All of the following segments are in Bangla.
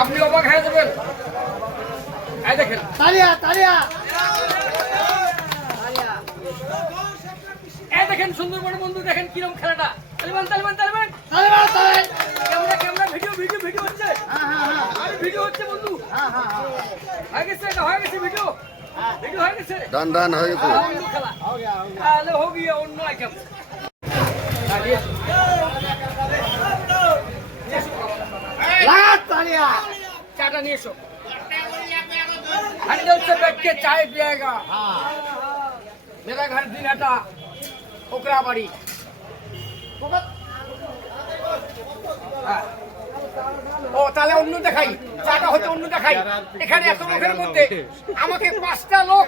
আপনি অবাক হয়ে যাবেন। এই দেখেন তালিয়া তালিয়া এই দেখেন সুন্দরবন বন্ধু, দেখেন কিরকম খেলাটা। তালিবান তালিবান তালিবান তালিয়া তালিয়া camera camera video video video হচ্ছে। আরে ভিডিও হচ্ছে বন্ধু। হয়ে গেছে, এটা হয়ে গেছে ভিডিও। ভিডিও হয়ে গেছে। ডান ডান হয়ে গেছে। অন্য খেলা তাহলে हो गया অন্য আইটেম। লাগা তালিয়া चाटा नहीं सो हैंडल से बैठ के चाय पिएगा। मेरा घर दिनहाटा ओकराबाड़ी। ও তাহলে অন্য দেখাই, চাটা হচ্ছে অন্য দেখাই। এখানে এত লোকের মধ্যে আমাকে 5টা লোক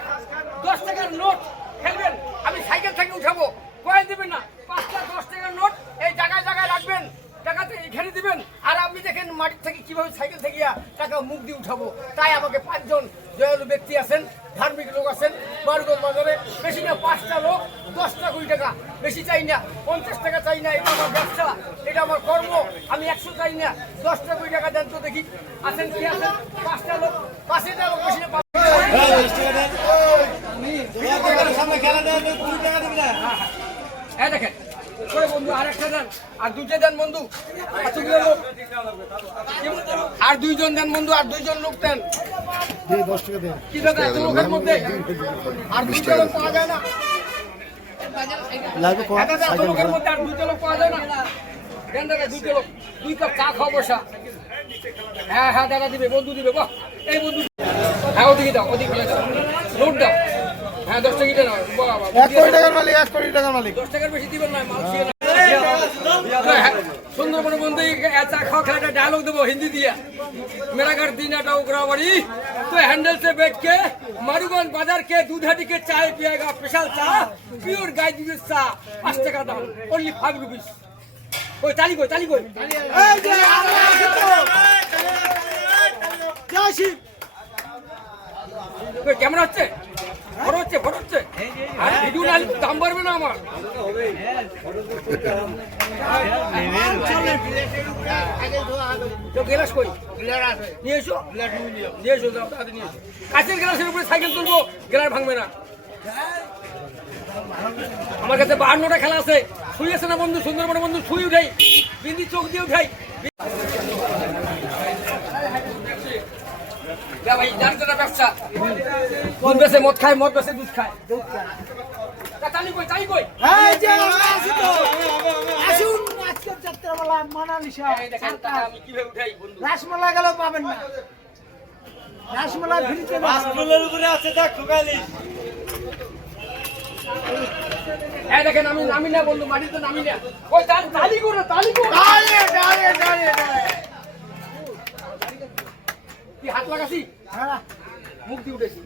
10 টাকার নোট খেলবেন, আমি সাইকেল থেকে উঠাবো, কয়েন দিবেন না। 5টা 10 টাকার নোট এই জায়গায় জায়গায় রাখবেন, টাকাতে এখানে দিবেন। আর আপনি দেখেন মাটির থেকে কিভাবে সাইকেল থেকে টাকা মুখ দিয়ে উঠাবো। তাই আমাকে 5 জন দয়ালু ব্যক্তি আছেন, ধার্মিক লোক আছেন বারগঞ্জ বাজারে। বেশি না 5টা লোক 10টা কোটি টাকা, বেশি চাই না, 50 টাকা চাই না। এটা আমার ব্যবসা, এটা আমার কর্ম। আমি 100 চাই না, 10টা কোটি টাকা দেন তো দেখি। আছেন কি আছেন? 5টা লোক, 5টা লোক বেশি না। দেখেন বন্ধু আরেকটা দেন, আর 2টা দেন বন্ধু, এতগুলো লোক আর 2জন দেন বন্ধু, আর 2জন লোক দেন। 10 টাকা দেন। কি দাদা এত লোকের মধ্যে আর 2টা লোক পাওয়া যায় না। লাগবে কোন এত লোকের মধ্যে আর 2টা লোক পাওয়া যায় না। দেন দাদা 2টা লোক, 2 কাপ চা খাও বসা। হ্যাঁ হ্যাঁ দাদা দিবে, বন্ধু দিবে। বাহ এই বন্ধু, হ্যাঁ ওদিকে দাও, ওদিকে ফেলে দাও, নোট দাও। হ্যাঁ 10 টাকা দাও। বাহ বাহ 1 কোটি টাকার মালিক, 1 কোটি টাকার মালিক। 10 টাকার বেশি দিবেন না, মাল ছিয়ে না। সুন্দরবন বন্ধু চা খাওয়া খেলাটা डायलॉग देबो हिंदी दिया। मेरा घर दिनहाटा ओकराबाड़ी, तो हैंडल से बैठ के मारूगंज बाजार के दूधहाटी के चाय पिएगा। स्पेशल चा, प्योर गाय दूध चा, 5 টাকা দাম, ओनली 5 रुपीस। कोई ताली कोई ताली कोई। এই যে জাসি कोई कैमरा হচ্ছে, ফটো হচ্ছে, ফটো হচ্ছে। আর ভিডিও না দাম বাড়বে না আমার। তো গ্লাস কই? নিয়ে এসো, নিয়ে এসো, দাও তাড়াতাড়ি নিয়ে এসো। কাঁচের গ্লাসের উপরে সাইকেল তুলবো, গ্লাস ভাঙবে না। আমার কাছে 52টা খেলা আছে। শুই আছে না বন্ধু, সুন্দরবন বন্ধু শুই উঠাই, বিন্দি চোখ দিয়ে উঠাই। ভাই জানতো না ব্যবসা, দুধ বেচে মদ খায়, মদ বেচে দুধ খায়। তালি কই, তালি কই। এই যে আসি তো আসুন আজকে যাত্রাবেলা মানালিশা। এই দেখেন টাকা আমি কিভাবে উঠাই বন্ধু। রাসমালা গেল পাবেন না, রাসমালা ফ্রিতে রাসমালার উপরে আছে দেখ ঠকালি। এই দেখেন আমি নামি না বন্ধু, মাটিতে নামি না। ওই তালি করে, তালি করে। দাঁড়িয়ে দাঁড়িয়ে দাঁড়িয়ে দাঁড়িয়ে কি হাত লাগাছি, হ্যাঁ মুখ দিয়ে উঠেছি।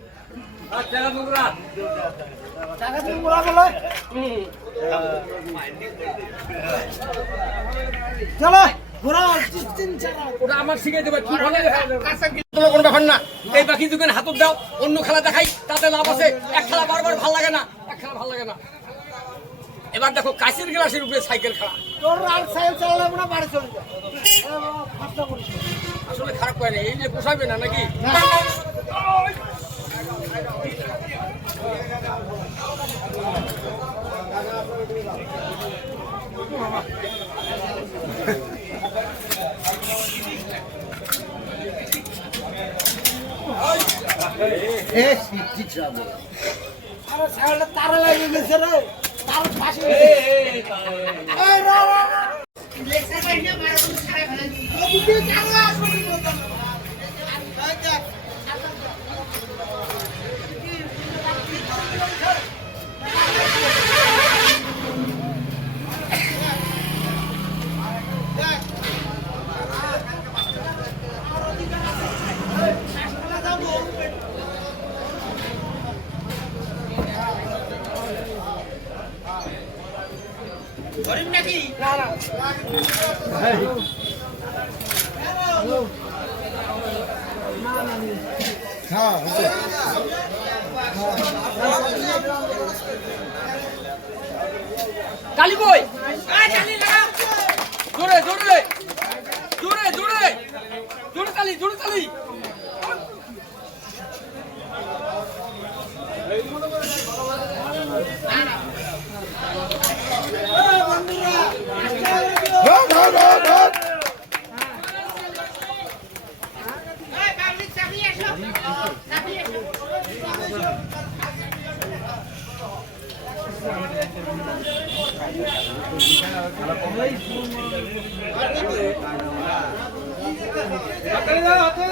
আর টাকা নোংরা। টাকা তুমি বলা বলে চলো ঘোরাও 3 চারা। ওটা আমার শিখে দেবে, কি ভালো কোনো ব্যাপার না। এই বাকি দুজন হাতত দাও, অন্য খেলা দেখাই, তাতে লাভ আছে। এক খেলা বারবার ভালো লাগে না, এক খেলা ভালো লাগে না। এবার দেখো কাঁচের গ্লাসের উপরে সাইকেল খেলা। তোর আর সাইকেল চালালে না বাড়ি চলে যা। ফাস্টা করিস আসলে খারাপ করে না, এই যে পোষাবে না নাকি। আরে সাইকেলটা তারে লাগে গেছে রে, তার ফাঁসি এই রা রা লেখা পাই না মারা তো সারা ফেলেন। ওদিকে চালা আসুন বলতাম। না না হ্যাঁ তালি কই জোরে জোরে জোরে জোরে জোরে তালি জোরে তালি হাতে